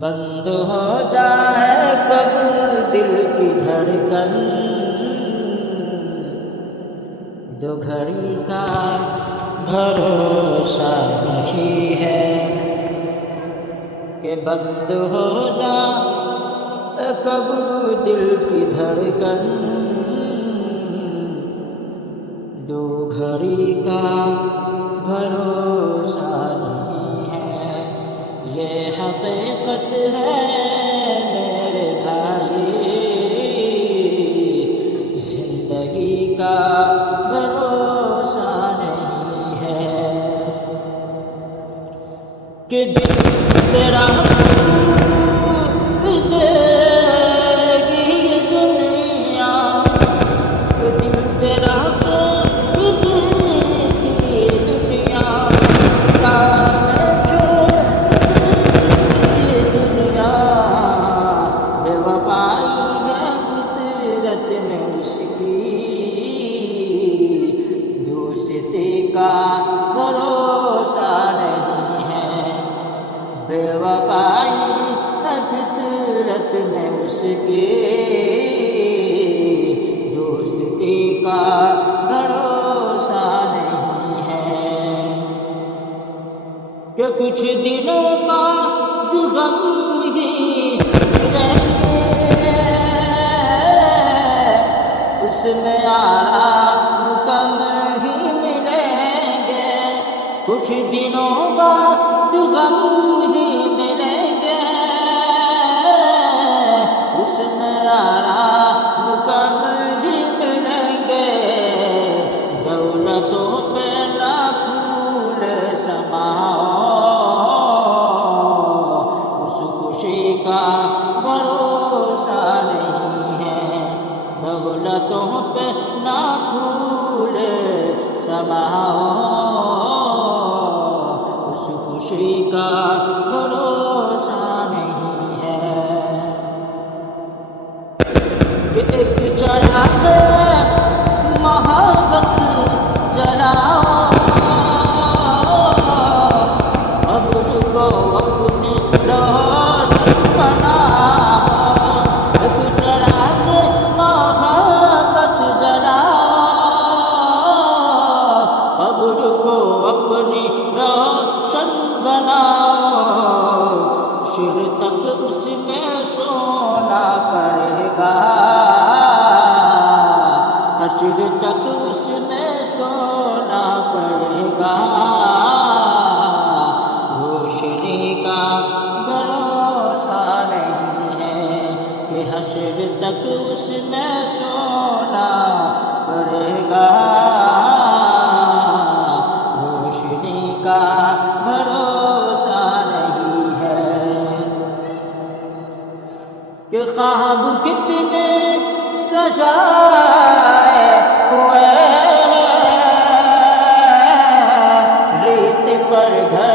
بند ہو جائے کب دل کی دھڑکن، دو گھڑی کا بھروسہ نہیں ہے کہ بند ہو جائے کب دل کی دھڑکن، دو گھڑی کا بھروسہ نہیں ہے۔ یہ حقیقت ہے میرے بھائی، زندگی کا بھروسہ نہیں ہے کہ دل تیرا دے گی یہ دنیا، کہ دل تیرا دے گی یہ دنیا، بے وفائی ہے فطرت میں اس کی، دوستی کا بھروسہ نہیں ہے۔ بے وفائی ہے فطرت میں اس کی، دوستی کا بھروسہ نہیں ہے کہ کچھ دنوں بعد غم ہی رہیں گے، اس میں آرام کم ہی ملیں گے، کچھ دنوں بعد غم ہی ملیں گے، اس میں آرام کم ہی ملیں گے، دولتوں پہ نہ پھول سماؤ، اس خوشی کا بھروسہ نہیں ہے، دولتوں پہ نہ پھول سماؤ، اس خوشی کا بھروسہ نہیں ہے کہ ایک چراغ محبت جلاؤ، ابر کو اپنی روشن بناؤ، ایک چراغ محبت جلاؤ، ابر کو اپنی روشن بناؤ، حشر تک اس میں سونا پڑے گا، حشر تک اس میں سونا پڑے گا، روشنی کا بھروسہ نہیں ہے کہ حشر تک اس میں سونا پڑے گا، روشنی کا بھروسہ نہیں ہے کہ خواب کتنے سجائے ہوئے ریت پر گھر